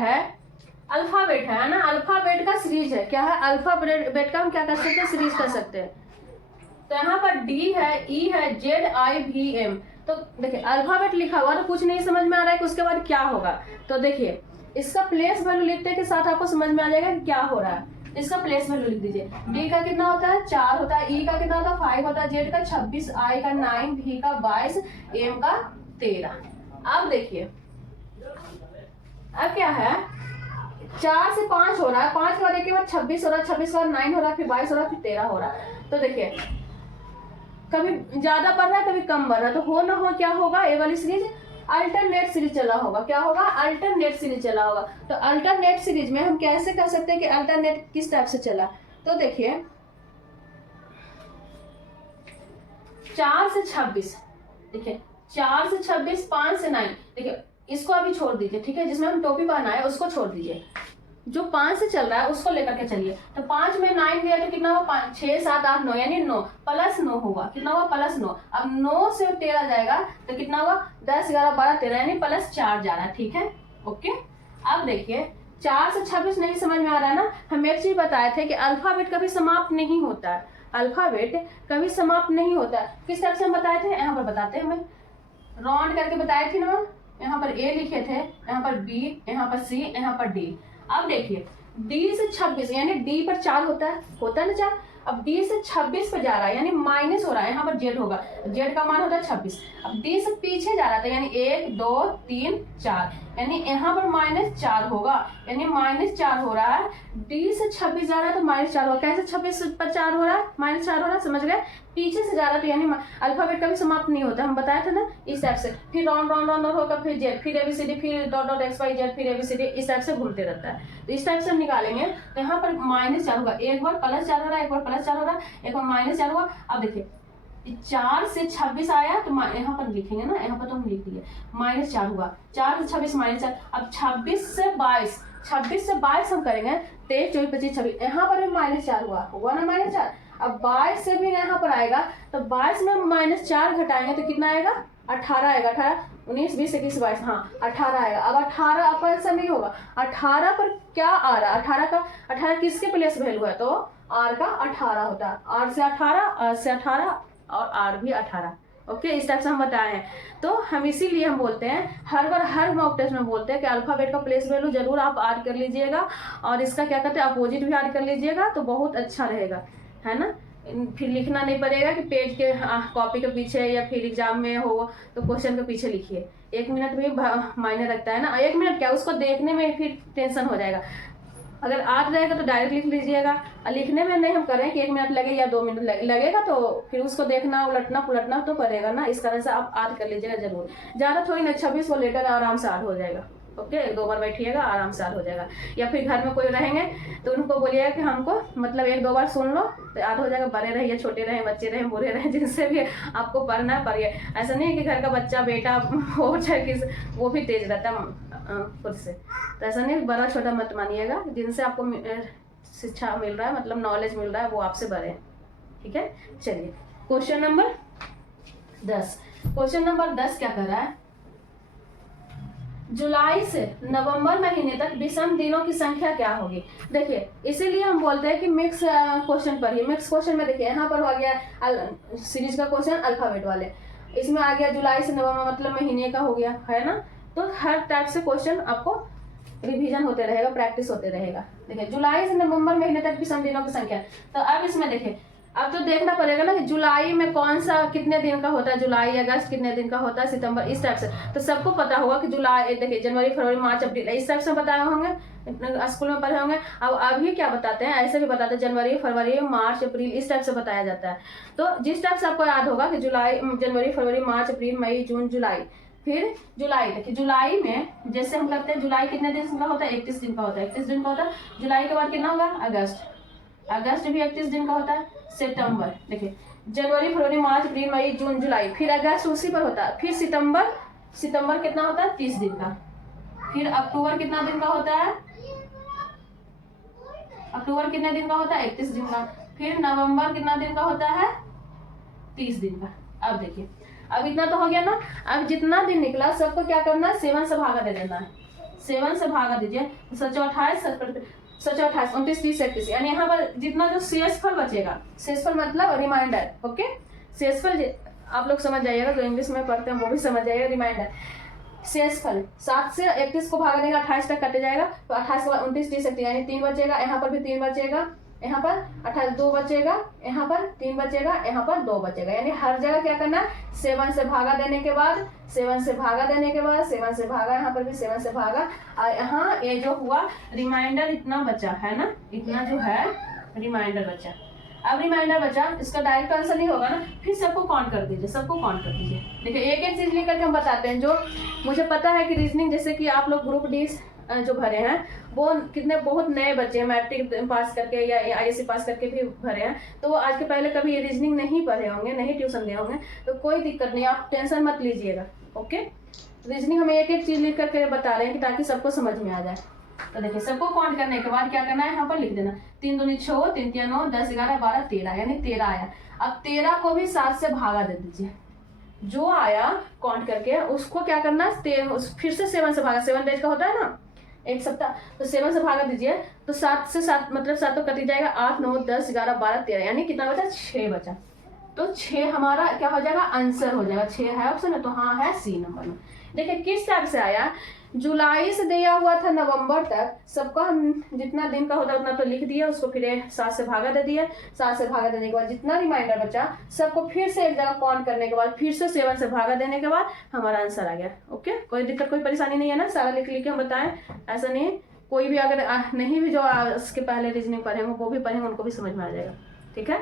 है अल्फाबेट है ना, अल्फाबेट का सीरीज है। क्या है? अल्फाबेट का हम क्या कर सकते हैं? सीरीज कर सकते हैं। तो यहाँ पर डी है, ई है, जेड, आई, वी, एम। तो देखिए अल्फाबेट लिखा हुआ तो कुछ नहीं समझ में आ रहा है कि उसके बाद क्या होगा। तो देखिए इसका प्लेस वैल्यू लिखने के साथ आपको समझ में आ जाएगा कि क्या हो रहा है। इसका प्लेस वैल्यू लिख दीजिए। डी का कितना होता है? 4 होता है। ई का कितना होता है? 5 होता है। जेड का 26, आई का 9, वी का 22, एम का 13। अब देखिए अब क्या है, 4 से 5 हो रहा है, 5 के बाद एक के बाद 26 हो रहा है, 26 के बाद 9 हो रहा है, फिर 22 हो रहा है, फिर 13 हो रहा है। तो देखिए कभी ज्यादा बढ़ रहा है, कभी कम बढ़ रहा है। तो हो ना हो क्या होगा, ये वाली सीरीज अल्टरनेट सीरीज चला होगा। क्या होगा? अल्टरनेट सीरीज चला होगा। तो अल्टरनेट सीरीज में हम कैसे कर सकते हैं कि अल्टरनेट किस टाइप से चला। तो देखिए 4 से 26, देखिए 4 से 26, 5 से 9, देखिए इसको अभी छोड़ दीजिए, ठीक है, जिसमें हम टोपी पहना है उसको छोड़ दीजिए। जो 5 से चल रहा है उसको लेकर के चलिए। तो 5 में 9 गया तो कितना हुआ? 5, 6, 7, 8, 9, यानी 9 प्लस 9 होगा। कितना हुआ? प्लस 9। अब 9 से 13 जाएगा तो कितना हुआ? 10, 11, 12, 13, यानी प्लस 4 जा रहा है। ठीक है, ओके। अब देखिए 4 से 26 नहीं समझ में आ रहा है ना। हम एक चीज बताए थे कि अल्फाबेट कभी समाप्त नहीं होता है। अल्फाबेट कभी समाप्त नहीं होता है। किस तरह से हम बताए थे? यहाँ पर बताते हैं, हमें राउंड करके बताए थे ना। यहाँ पर ए लिखे थे, यहाँ पर बी, यहाँ पर सी, यहाँ पर डी। अब देखिए डी से 26, यानी डी पर 4 होता है ना 4। अब डी से 26 पे जा रहा है यानी माइनस हो रहा है, यहाँ पर जेड होगा, जेड का मान होता है 26। अब डी से पीछे जा रहा था यानी 1, 2, 3, 4, यानी यहाँ पर -4 होगा, यानी -4 हो रहा है। डी से 26 जा रहा है तो -4 होगा। कैसे 26 पर 4 हो रहा है? -4 हो रहा है, समझ गए? पीछे से जा रहा है तो यानी अल्फाबेट कभी समाप्त नहीं होता, हम बताया था ना इस टाइप से। फिर राउंड राउंड राउंड होकर फिर जेड, फिर एबीसीडी, फिर dot dot X Y Z, फिर एबीसीडी, इस टाइप से घूमते रहता है। तो इस टाइप से हम निकालेंगे तो यहाँ पर -4 होगा, एक बार +4 हो रहा है, एक बार +4 हो रहा है, एक बार -4 हुआ। अब देखिए 4 से 26 आया तो यहाँ पर लिखेंगे ना, यहाँ पर तो हम लिख दिए -4 हुआ। 4 से 26 -4। अब 26 से 22 हम करेंगे, 23, 24, 25, 26, यहाँ पर भी -4 हुआ ना -4। अब 22 से भी यहाँ पर आएगा तो 22 में -4 घटाएंगे तो कितना आएगा? 18 आएगा। 18, 19, 20, 21, 22, हाँ 18 आएगा। अब 18 अपन से नहीं होगा, 18 पर क्या आ रहा है? 18 किसके प्लेस वैल्यू है? तो आर का 18 होता है। आर से 18 और आर भी 18। ओके, इस टाइप से हम बताए हैं। तो हम इसीलिए हम बोलते हैं हर बार हर मॉक टेस्ट में बोलते हैं कि अल्फाबेट का प्लेस वैल्यू जरूर आप ऐड कर लीजिएगा और इसका क्या कहते हैं अपोजिट भी ऐड कर लीजिएगा तो बहुत अच्छा रहेगा, है ना। फिर लिखना नहीं पड़ेगा कि पेज के कॉपी के पीछे या फिर एग्जाम में हो तो क्वेश्चन के पीछे लिखिए। 1 मिनट भी मायने रखता है ना। 1 मिनट क्या, उसको देखने में फिर टेंशन हो जाएगा। अगर याद रहेगा तो डायरेक्ट लिख लीजिएगा, और लिखने में नहीं हम करें कि 1 मिनट लगे या 2 मिनट लगेगा तो फिर उसको देखना उलटना पुलटना तो पड़ेगा ना। इस तरह से आप याद कर लीजिएगा जरूर। ज़्यादा थोड़ी ना, 26 को लेटर आराम से याद हो जाएगा। ओके, 1-2 बार बैठिएगा आराम से याद हो जाएगा। या फिर घर में कोई रहेंगे तो उनको बोलिएगा कि हमको मतलब 1-2 बार सुन लो तो याद हो जाएगा। बड़े रहिए, छोटे रहें, बच्चे रहें, बूढ़े रहें, जिनसे भी आपको पढ़ना है पढ़िए। ऐसा नहीं है कि घर का बच्चा बेटा हो चाहे किस वो भी तेज रहता है खुद से, तो ऐसा नहीं बड़ा छोटा मत मानिएगा। जिनसे आपको शिक्षा मिल रहा है मतलब नॉलेज मिल रहा है वो आपसे बड़े हैं। ठीक है, चलिए क्वेश्चन नंबर 10। क्वेश्चन नंबर 10 क्या कर रहा है? जुलाई से नवंबर महीने तक विषम दिनों की संख्या क्या होगी? देखिए इसीलिए हम बोलते हैं कि मिक्स क्वेश्चन पढ़िए। मिक्स क्वेश्चन में देखिए यहाँ पर हो गया सीरीज का क्वेश्चन अल्फाबेट वाले, इसमें आ गया जुलाई से नवंबर मतलब महीने का हो गया, है ना। तो हर टाइप से क्वेश्चन आपको रिवीजन होते रहेगा, प्रैक्टिस होते रहेगा। देखिए जुलाई से नवंबर महीने तक विषम दिनों की संख्या। तो अब इसमें देखिए अब तो देखना पड़ेगा ना कि जुलाई में कौन सा कितने दिन का होता है, जुलाई अगस्त कितने दिन का होता है, सितंबर, इस टाइप से। तो सबको पता होगा कि जुलाई देखिए जनवरी फरवरी मार्च अप्रैल इस टाइप से बताए होंगे, स्कूल में पढ़े होंगे। अब अभी क्या बताते हैं, ऐसे भी बताते हैं जनवरी फरवरी मार्च अप्रैल, इस टाइप से बताया जाता है। तो जिस टाइप से आपको याद होगा कि जुलाई जनवरी फरवरी मार्च अप्रैल मई जून जुलाई, फिर जुलाई देखिए जुलाई में जैसे हम करते हैं जुलाई कितने दिन का होता है? 31 दिन का होता है। 31 दिन का होता है। जुलाई के बाद कितना होगा? अगस्त, अगस्त भी 31 दिन का होता है। सितंबर देखिए जनवरी फरवरी मार्च अप्रैल मई जून जुलाई, फिर अगस्त उसी पर होता है। फिर सितंबर, सितंबर कितना होता है? 30 दिन का। फिर अक्टूबर कितना दिन का होता है? अक्टूबर कितने दिन का होता है? 31 दिन का। फिर नवंबर कितना दिन का होता है? 30 दिन का। अब देखिए अब इतना तो हो गया ना। अब जितना दिन निकला सबको क्या करना है? 7 से भागा दे देना है। 7 से भागा दीजिए, 728 728 29 30 31, यानी यहाँ पर जितना जो शेषफल बचेगा, शेषफल मतलब रिमाइंडर, ओके, शेषफल आप लोग समझ जाइएगा, जो इंग्लिश में पढ़ते हैं वो भी समझ जाइएगा, रिमाइंडर शेषफल 7 से 31 को भागा देगा, 28 तक कटे जाएगा, तो 28 के बाद 29 30 31, यानी 3 बचेगा, यहाँ पर भी 3 बचेगा, यहाँ पर 28 2 बचेगा, यहाँ पर 3 बचेगा, यहाँ पर 2 बचेगा, यानी हर जगह क्या करना है, 7 से भागा देने के बाद 7 से भागा देने के बाद 7 से भागा, यहाँ पर भी 7 से भागा, और यहाँ ये जो हुआ रिमाइंडर इतना बचा है ना, इतना जो है रिमाइंडर बचा। अब रिमाइंडर बचा, इसका डायरेक्ट आंसर नहीं होगा ना, फिर सबको काउंट कर दीजिए, सबको काउंट कर दीजिए। देखिए एक एक चीज लेकर के हम बताते हैं। जो मुझे पता है कि रीजनिंग, जैसे कि आप लोग ग्रुप डी जो भरे हैं वो कितने बहुत नए बच्चे हैं, मैट्रिक पास करके या आईएससी पास करके भी भरे हैं, तो वो आज के पहले कभी ये रीजनिंग नहीं पढ़े होंगे, नहीं ट्यूशन दिए होंगे, तो कोई दिक्कत नहीं, आप टेंशन मत लीजिएगा, ओके। रीजनिंग हम एक एक चीज लिख करके बता रहे हैं कि ताकि सबको समझ में आ जाए। तो देखिए सबको काउंट करने के बाद क्या करना है, यहाँ पर लिख देना 3 दूनी 6, 3 3 9, 10 11 12 13, यानी 13 आया। अब 13 को भी 7 से भागा दे दीजिए, जो आया काउंट करके उसको क्या करना, फिर से 7 से भागा, 7 डेज का होता है ना एक सप्ताह, तो 7 से भागा दीजिए, तो 7 से 7 मतलब 7 तो कट ही जाएगा, 8 9 10 11 12 13, यानी कितना बचा, 6 बचा। तो 6 हमारा क्या हो जाएगा, आंसर हो जाएगा। 6 है ऑप्शन में, तो हाँ है सी नंबर में। देखिए किस टाइप से आया, जुलाई से दिया हुआ था नवंबर तक, सबका हम जितना दिन का होता उतना तो लिख दिया, उसको फिर 7 से भागा दे दिया, 7 से भागा देने के बाद जितना रिमाइंडर बचा सबको फिर से एक जगह काउंट करने के बाद फिर से 7 से भागा देने के बाद हमारा आंसर आ गया, ओके। कोई दिक्कत कोई परेशानी नहीं है ना, सारा लिख लिख के हम बताएं, ऐसा नहीं। कोई भी अगर नहीं भी जो इसके पहले रीजनिंग पढ़े वो भी पढ़ेंगे, उनको भी समझ में आ जाएगा, ठीक है।